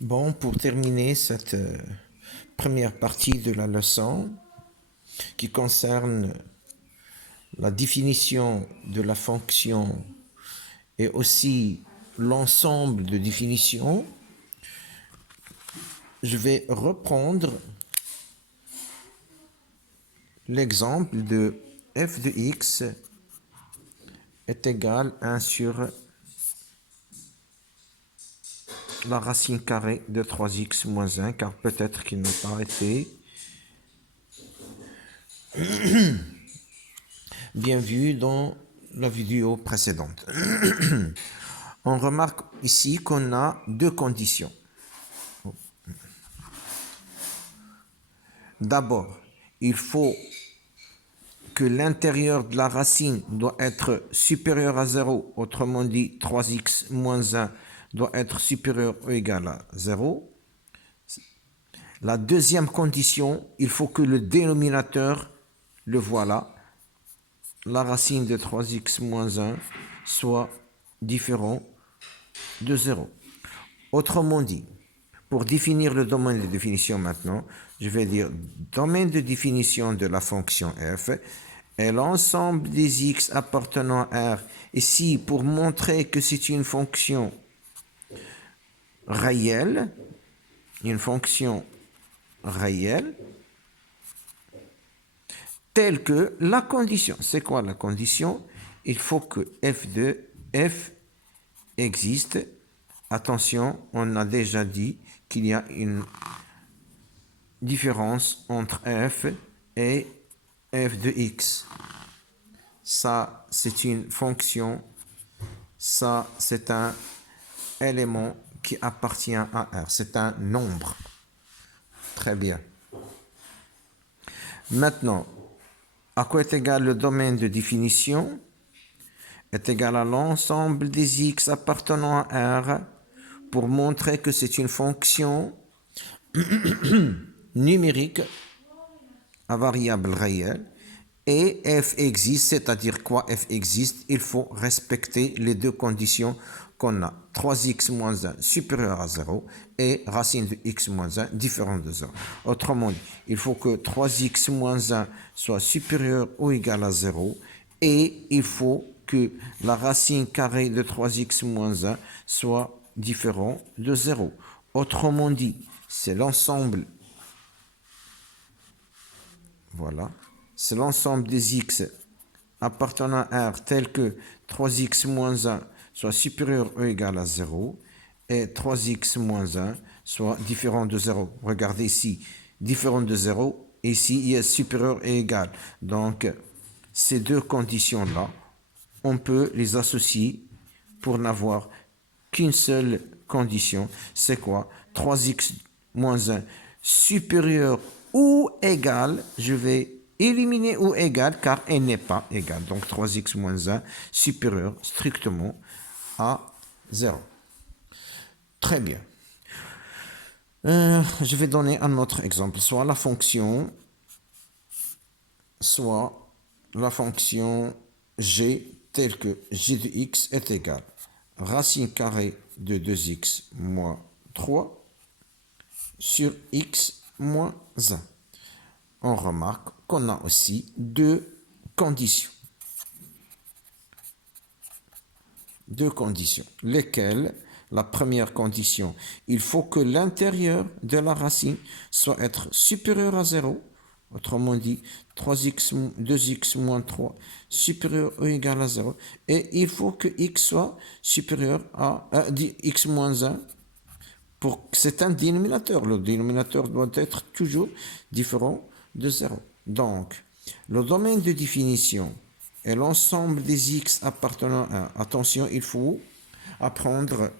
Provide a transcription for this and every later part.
Bon, pour terminer cette première partie de la leçon qui concerne la définition de la fonction et aussi l'ensemble de définitions, je vais reprendre l'exemple de f de x est égal à 1 sur la racine carrée de 3x moins 1, car peut-être qu'il n'a pas été bien vu dans la vidéo précédente. On remarque ici qu'on a deux conditions. D'abord, il faut que l'intérieur de la racine doit être supérieur à 0, autrement dit 3x moins 1 doit être supérieur ou égal à 0. La deuxième condition, il faut que le dénominateur, le voilà, la racine de 3x moins 1 soit différent de 0. Autrement dit, pour définir le domaine de définition maintenant, je vais dire domaine de définition de la fonction f est l'ensemble des x appartenant à R. Ici, pour montrer que c'est une fonction réelle, telle que la condition. C'est quoi la condition? Il faut que f de f existe. Attention, on a déjà dit qu'il y a une différence entre f et f de x. Ça, c'est une fonction. Ça, c'est un élément qui appartient à R. C'est un nombre. Très bien. Maintenant, à quoi est égal le domaine de définition? Est égal à l'ensemble des x appartenant à R pour montrer que c'est une fonction numérique à variable réelle et f existe, c'est-à-dire quoi f existe, il faut respecter les deux conditions qu'on a. 3x moins 1 supérieur à 0 et racine de x moins 1 différent de 0. Autrement dit, il faut que 3x moins 1 soit supérieur ou égal à 0 et il faut que la racine carrée de 3x moins 1 soit différent de 0. Autrement dit, c'est l'ensemble, voilà, c'est l'ensemble des x appartenant à R tel que 3x moins 1 soit supérieur ou égal à 0 et 3x moins 1 soit différent de 0. Regardez ici, différent de 0, et ici il y a supérieur et égal. Donc, ces deux conditions-là, on peut les associer pour n'avoir qu'une seule condition. C'est quoi? 3x moins 1 supérieur ou égal, je vais éliminer ou égal car elle n'est pas égale. Donc 3x moins 1 supérieur strictement à 0. Très bien. Je vais donner un autre exemple. Soit la fonction g telle que g de x est égale racine carrée de 2x moins 3 sur x moins 1. On remarque qu'on a aussi deux conditions. Lesquelles? La première condition, il faut que l'intérieur de la racine soit être supérieur à 0. Autrement dit, 2x moins 3 supérieur ou égal à 0. Et il faut que x soit supérieur à x moins 1. C'est un dénominateur. Le dénominateur doit être toujours différent de 0. Donc, le domaine de définition est l'ensemble des x appartenant à... Attention, il faut apprendre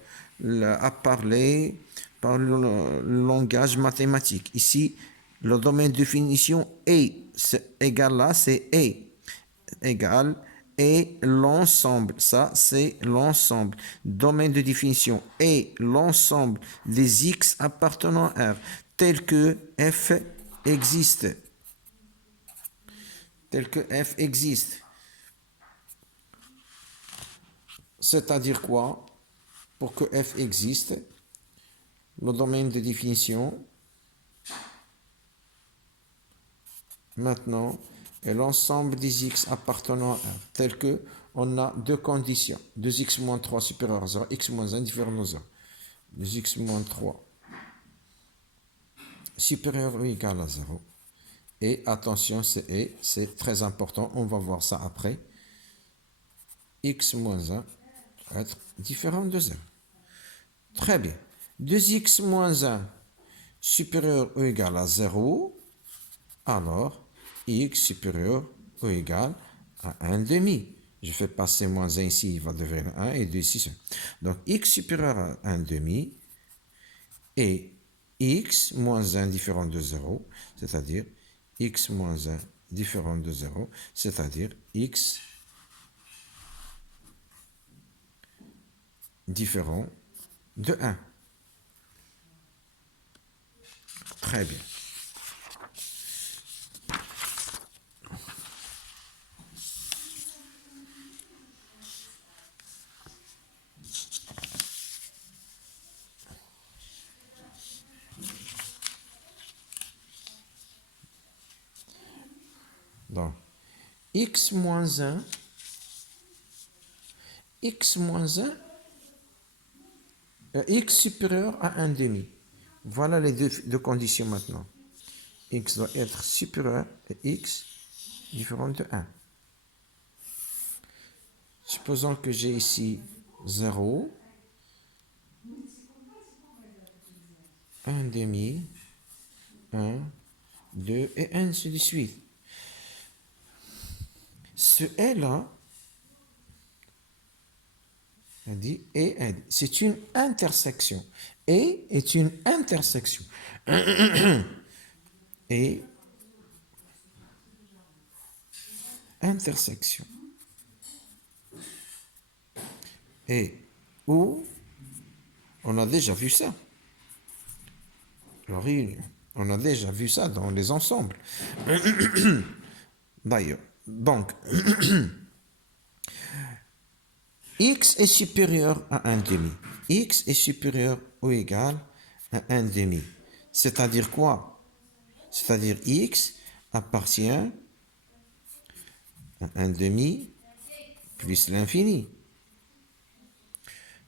à parler par le langage mathématique. Ici, le domaine de définition est égal là, c'est égal et l'ensemble, ça c'est l'ensemble. Domaine de définition est l'ensemble des x appartenant à R tel que f existe. C'est-à-dire quoi? Pour que f existe, le domaine de définition. Maintenant, et l'ensemble des x appartenant à R, tel que on a deux conditions. 2x moins 3 supérieur à 0, x moins 1 différent de 0. 2x moins 3 supérieur ou égal à 0. Et attention, c'est très important, on va voir ça après. X moins 1 va être différent de 0. Très bien. 2x moins 1 supérieur ou égal à 0, alors x supérieur ou égal à 1 demi. Je fais passer moins 1 ici, il va devenir 1 et 2 ici. Donc x supérieur à 1 demi et x moins 1 différent de 0, c'est-à-dire x moins 1 différent de 0, c'est-à-dire x différent de 1. Très bien. Donc, x moins 1, x moins 1, x supérieur à 1 demi. Voilà les deux conditions maintenant. X doit être supérieur à x différent de 1. Supposons que j'ai ici 0, 1 demi, 1, 2 et ainsi de suite. Ce est-là, on dit et c'est une intersection. Et est une intersection. Et intersection. Et où on a déjà vu ça. Alors, on a déjà vu ça dans les ensembles. D'ailleurs, donc, x est supérieur à 1 demi. X est supérieur ou égal à 1 demi. C'est-à-dire quoi? C'est-à-dire x appartient à 1 demi plus l'infini.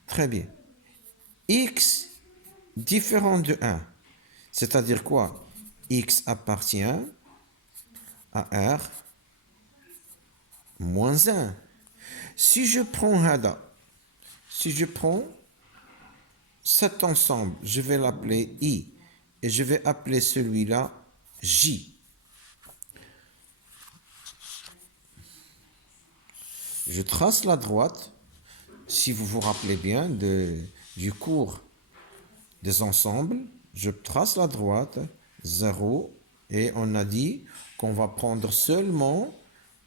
Très bien. X différent de 1. C'est-à-dire quoi? X appartient à R moins 1. Si je prends Hada, si je prends cet ensemble, je vais l'appeler I et je vais appeler celui-là J. Je trace la droite, si vous vous rappelez bien du cours des ensembles, je trace la droite, 0, et on a dit qu'on va prendre seulement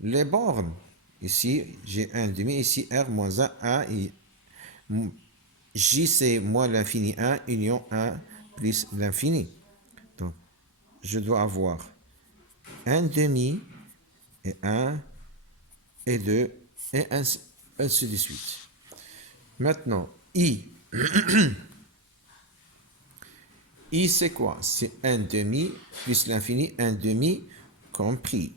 les bornes. Ici, j'ai 1 demi, ici R moins 1, 1, et J c'est moins l'infini 1, union 1 plus l'infini. Donc, je dois avoir 1 demi et 1 et 2 et ainsi de suite. Maintenant, I. I c'est quoi? C'est 1 demi plus l'infini, 1 demi compris.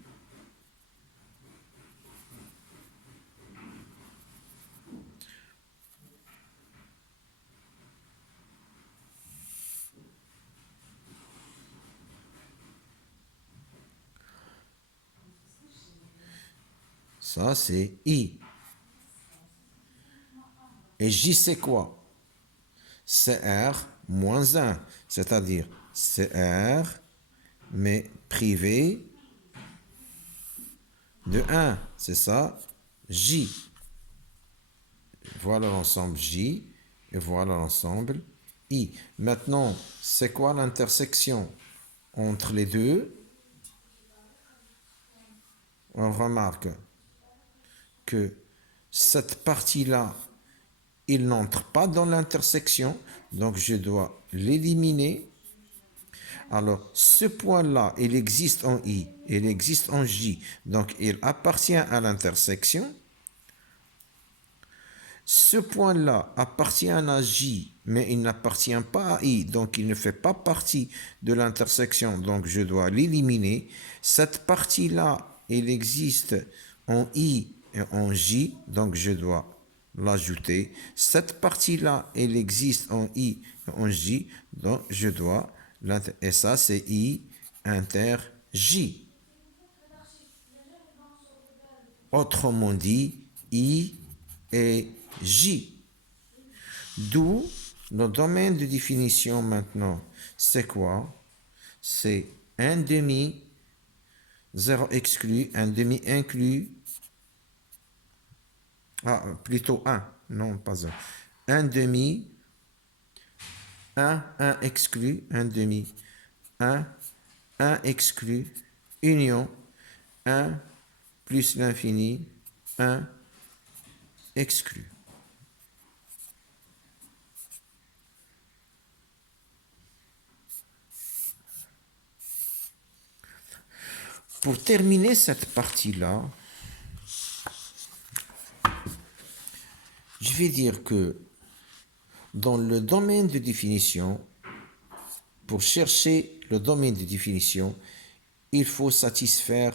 Ça, c'est I. Et J, c'est quoi? C'est R moins 1. C'est-à-dire, c'est R, mais privé de 1. C'est ça, J. Voilà l'ensemble J. Et voilà l'ensemble I. Maintenant, c'est quoi l'intersection entre les deux? On remarque que cette partie-là, il n'entre pas dans l'intersection, donc je dois l'éliminer. Alors, ce point-là, il existe en I, il existe en J, donc il appartient à l'intersection. ce point-là appartient à J, mais il n'appartient pas à I, donc il ne fait pas partie de l'intersection, donc je dois l'éliminer. Cette partie-là, elle existe en I et en J, donc je dois l'ajouter. Cette partie-là, elle existe en I et en J, donc je dois l'intégrer. Et ça, c'est I inter J. Autrement dit, I et J. D'où le domaine de définition maintenant. C'est quoi? C'est un demi, 0 exclu, un demi inclus. Ah, plutôt un, non pas un. Un demi, un exclu, un demi, un exclu, union, un plus l'infini, un exclu. Pour terminer cette partie-là, je vais dire que dans le domaine de définition, pour chercher le domaine de définition, il faut satisfaire